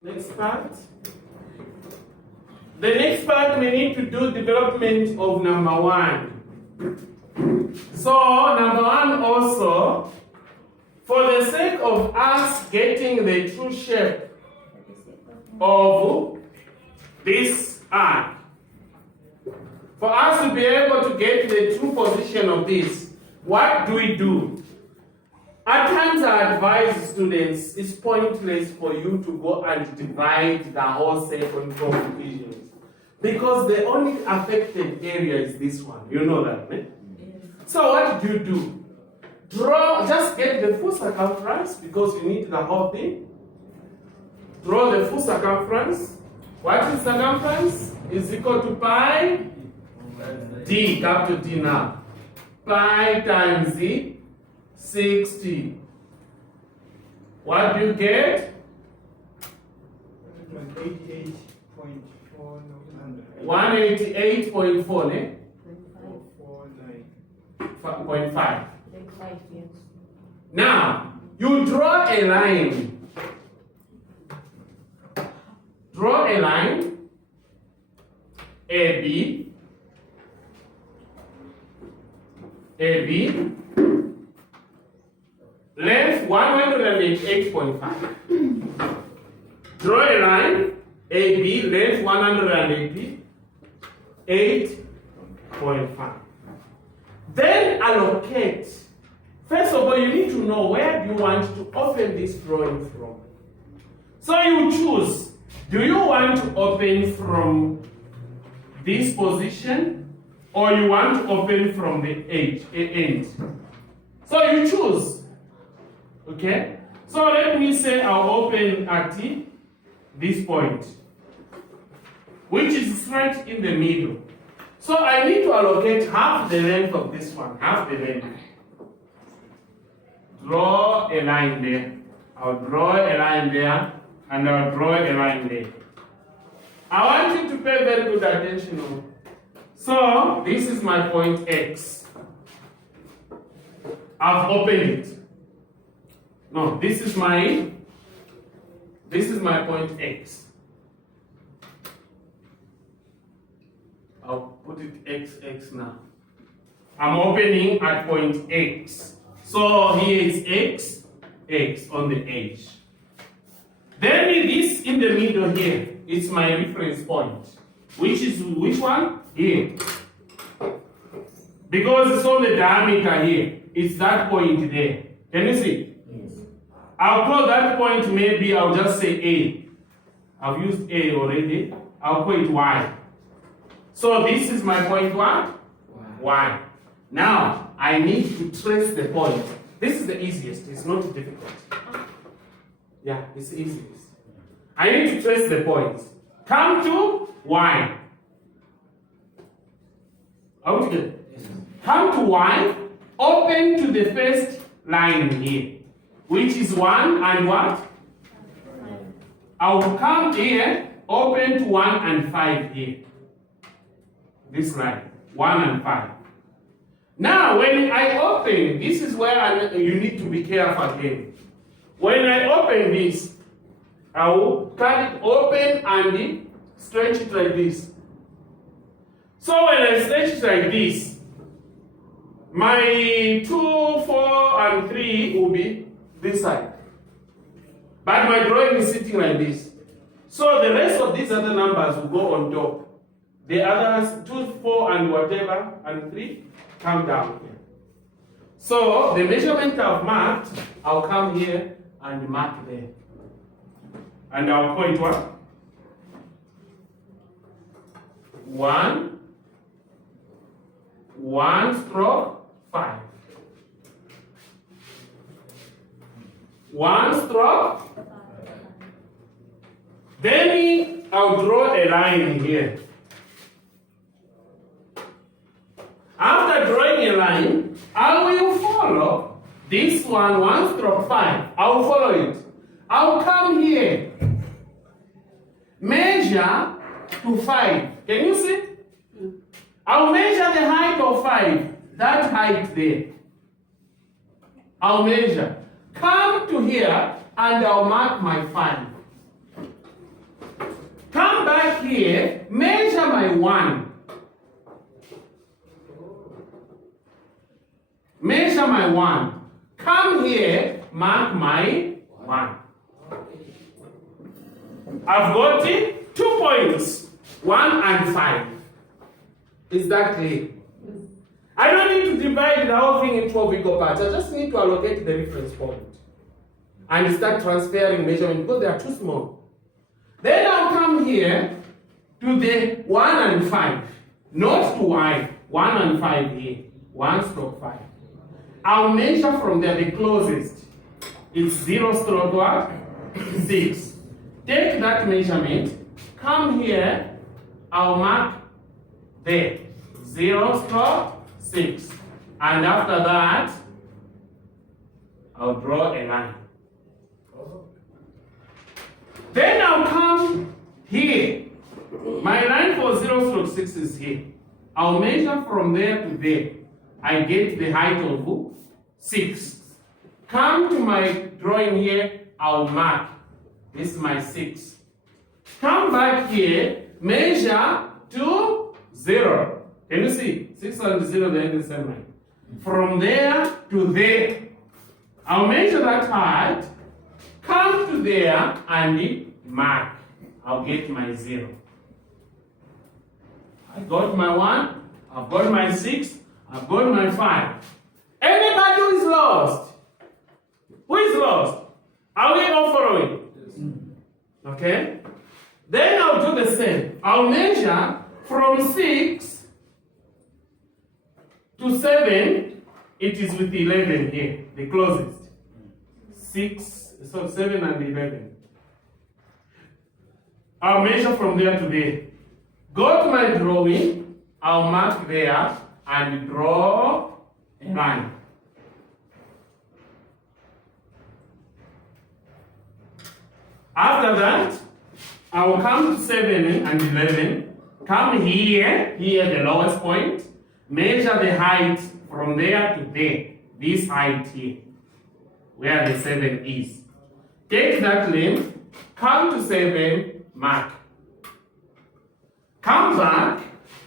Next part. The next part we need to do development of number one. So number one also, for the sake of us getting the true shape of this arc, for us to be able to get the true position of this, what do we do? At times I advise students, it's pointless for you to go and divide the whole circle into divisions. Because the only affected area is this one. You know that, right? Yes. So what do? Draw, just get the full circumference because you need the whole thing. Draw the full circumference. What is circumference? Is equal to pi d, capital D now. Pi times z. 60. What do you get? 188.4, ne? 0.5. Now, you draw a line. Draw a line, AB, length 188.5. Draw a line, AB, length 188.5. Then allocate. First of all, you need to know where do you want to open this drawing from. So you choose. Do you want to open from this position or you want to open from the end? So you choose. Okay? So let me say I'll open at this point, which is straight in the middle. So I need to allocate half the length of this one, half the length. Draw a line there. I'll draw a line there, and I'll draw a line there. I want you to pay very good attention. So this is my point X. I've opened it. No, this is my point X. I'll put it XX now. I'm opening at point X. So here is X on the edge. Then this in the middle here, it's my reference point. Which is which one? Here. Because it's on the diameter here. It's that point there. Can you see? I'll call that point, maybe I'll just say A. I've used A already. I'll call it Y. So this is my point what? Y. Now, I need to trace the point. This is the easiest. It's not difficult. Yeah, it's the easiest. I need to trace the point. Come to Y. Out here. Come to Y. Open to the first line here. Which is 1 and what? 5. I will come here, open to 1 and 5 here. This line, 1 and 5. Now, when I open, this is where you need to be careful again. When I open this, I will cut it open and stretch it like this. So when I stretch it like this, my 2, 4, and 3 will be this side. But my drawing is sitting like this. So the rest of these other numbers will go on top. The others, 2, 4, and whatever, and 3, come down here. So the measurement I've marked, I'll come here and mark there. And I'll call it what? 1 stroke 5. 1 stroke. Then I'll draw a line here. After drawing a line, I will follow this one, 1 stroke 5. I will follow it. I'll come here. Measure to 5. Can you see? I'll measure the height of 5. That height there. I'll measure. Come to here and I'll mark my 5. here, measure my 1. Measure my 1. Come here, mark my 1. I've got 2 points, 1 and 5. Is that clear? I don't need to divide the whole thing into 12 equal parts. I just need to allocate the reference point and start transferring measurement because they are too small. Then I'll come here to the 1 and 5, not to y. 1 and 5 here, 1 stroke 5. I'll measure from there the closest. It's 0 stroke what? 6. Take that measurement, come here, I'll mark there, 0 stroke 6. And after that, I'll draw a line. Then I'll come here. My line for 0 stroke 6 is here. I'll measure from there to there. I get the height of 6. Come to my drawing here, I'll mark. This is my 6. Come back here, measure to 0. Can you see? 6 and 0, they're in the same line. From there to there, I'll measure that height, come to there and mark. I'll get my 0. I got my 1, I've got my 6, I've got my 5. Anybody who is lost? Who is lost? Are we all following? Yes. Okay? Then I'll do the same. I'll measure from 6 to 7. It is with 11 here, the closest. 6, so 7 and 11. I'll measure from there to there. Go to my drawing, I'll mark there and draw a line. After that, I will come to 7 and 11. Come here, the lowest point. Measure the height from there to there. This height here, where the 7 is. Take that length, come to 7, mark. Come back,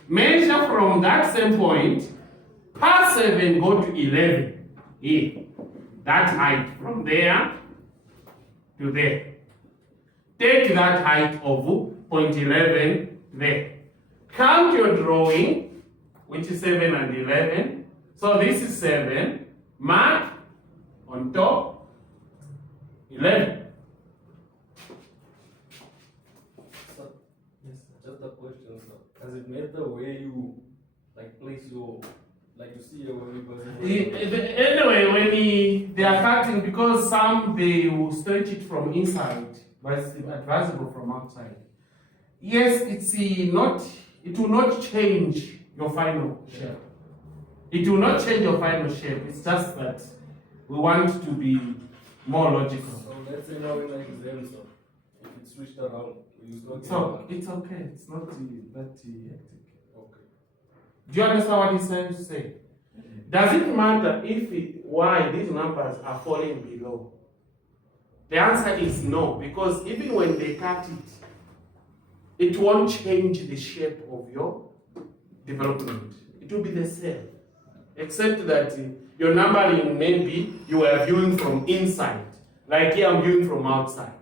measure from that same point, past 7, go to 11. Here. That height from there to there. Take that height of point 11 there. Come to your drawing, which is 7 and 11. So this is 7. Mark on top 11. So, yes, just a question, sir. Does it matter where you place your you see your Anyway, when they are cutting, because some they will stretch it from inside, but it's advisable from outside. Yes, it will not change your final shape. It will not change your final shape. It's just that we want to be more logical. So let's say now in an exam, so if it's switched around, you start. So it's okay. It's not that hectic. Okay. Do you understand what he's trying to say? Does it matter why these numbers are falling below? The answer is no, because even when they cut it, it won't change the shape of your development. It will be the same, except that your numbering maybe you are viewing from inside, like here I'm viewing from outside.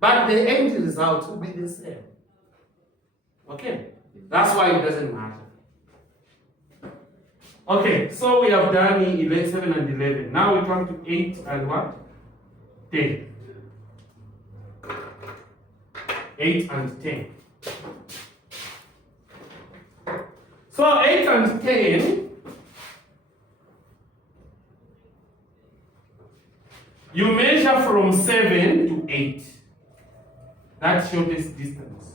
But the end result will be the same. Okay? That's why it doesn't matter. Okay, so we have done 7 and 11. Now we come to 8 and what? 10. 8 and 10. So 8 and 10, you measure from 7 to 8. That's shortest distance.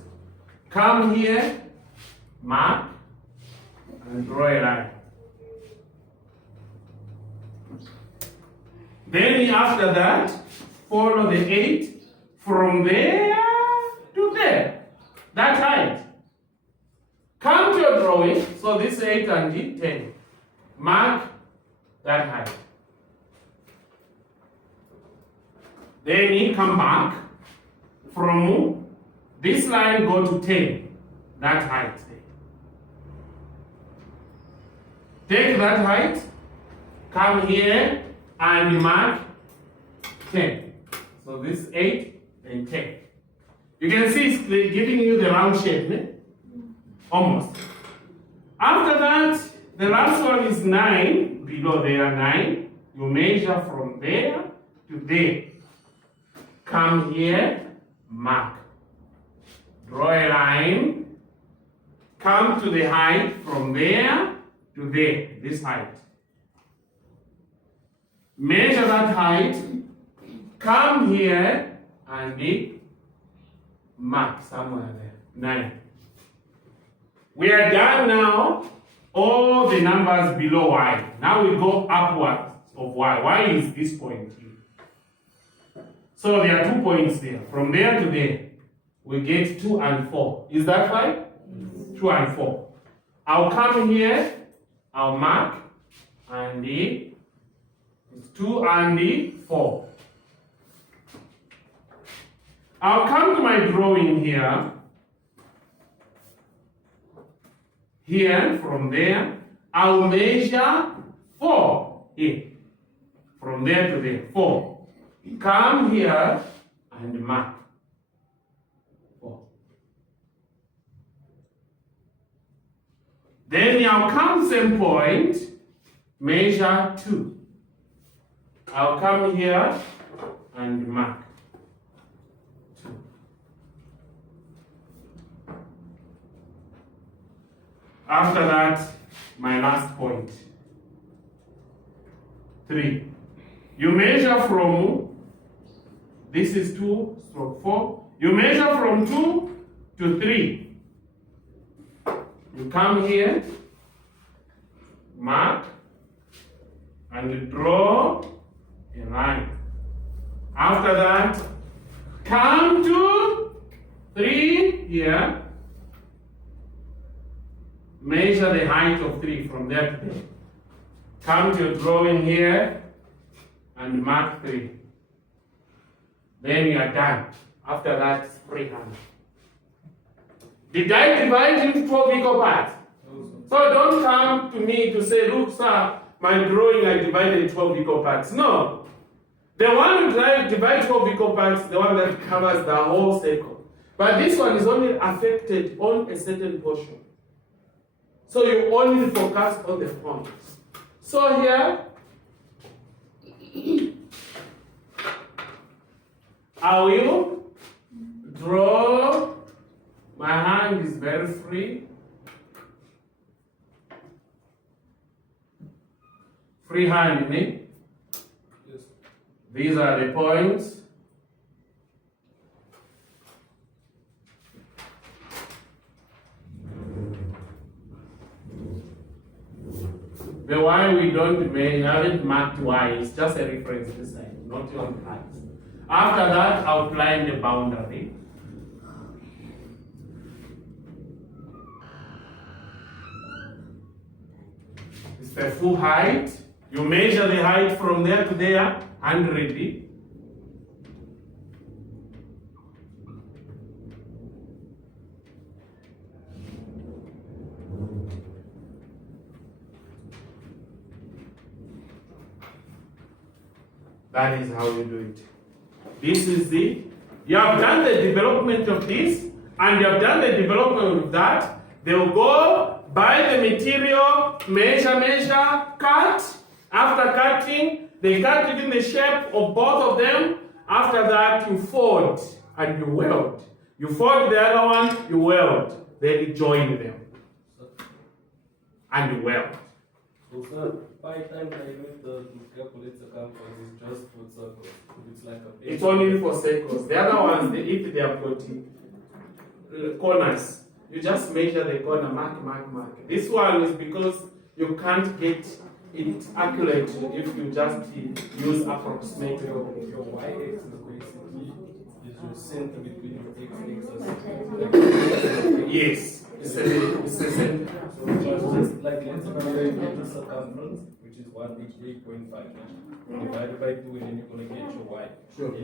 Come here, mark, and draw a line. Then after that, follow the 8 from there to there. That height. Come to your drawing. So this is 8 and 10. Mark that height. Then you come back from this line, go to 10. that height there. Take that height, come here and mark 10. So this is 8 and 10. You can see it's giving you the round shape, eh? Almost. After that, the last one is 9, below there 9. You measure from there to there. Come here, mark. Draw a line. Come to the height from there to there, this height. Measure that height. Come here and mark somewhere there. 9. We are done now. All the numbers below y. Now we go upwards of y. Y is this point here. So there are 2 points there. From there to there, we get 2 and 4. Is that right? Yes. 2 and 4. I'll come here, I'll mark, and it's 2 and 4. I'll come to my drawing here. Here, from there, I'll measure 4 here. From there to there, 4. Come here and mark 4. Then I'll come same point, measure 2. I'll come here and mark 2. After that, my last point, 3. You measure from, this is 2 stroke 4. You measure from 2 to 3. You come here, mark, and draw a line. After that, come to 3 here. Measure the height of 3 from there to there. Come to your drawing here and mark 3. Then you are done. After that, it's freehand. Did I divide into 12 equal parts? So don't come to me to say, look, sir, my drawing I divided in 12 equal parts. No. The one who divides 12 equal parts, the one that covers the whole circle. But this one is only affected on a certain portion. So you only focus on the points. So here, I will draw. My hand is very free. Free hand, isn't it? Yes. These are the points. The y we don't haven't marked y, it's just a reference this side, not your height. After that, outline the boundary. It's the full height. You measure the height from there to there, 100. That is how you do it. This is you have done the development of this, and you have done the development of that. They will go buy the material, measure, cut. After cutting, they cut it in the shape of both of them. After that, you fold and you weld. You fold the other one, you weld. Then you join them. And you weld. So sir, 5 times I need to calculate circumference is just for circles. It's like a It's only for circles. The other ones, if they are putting corners, you just measure the corner, mark. This one is because you can't get it accurate if you just use approximate. Your y-axis basically is your center between your x-axis. Yes. It's the center. So just like let's say you get the circumference, which is 188.5, divided by 2, and then you're gonna get your y. Sure. If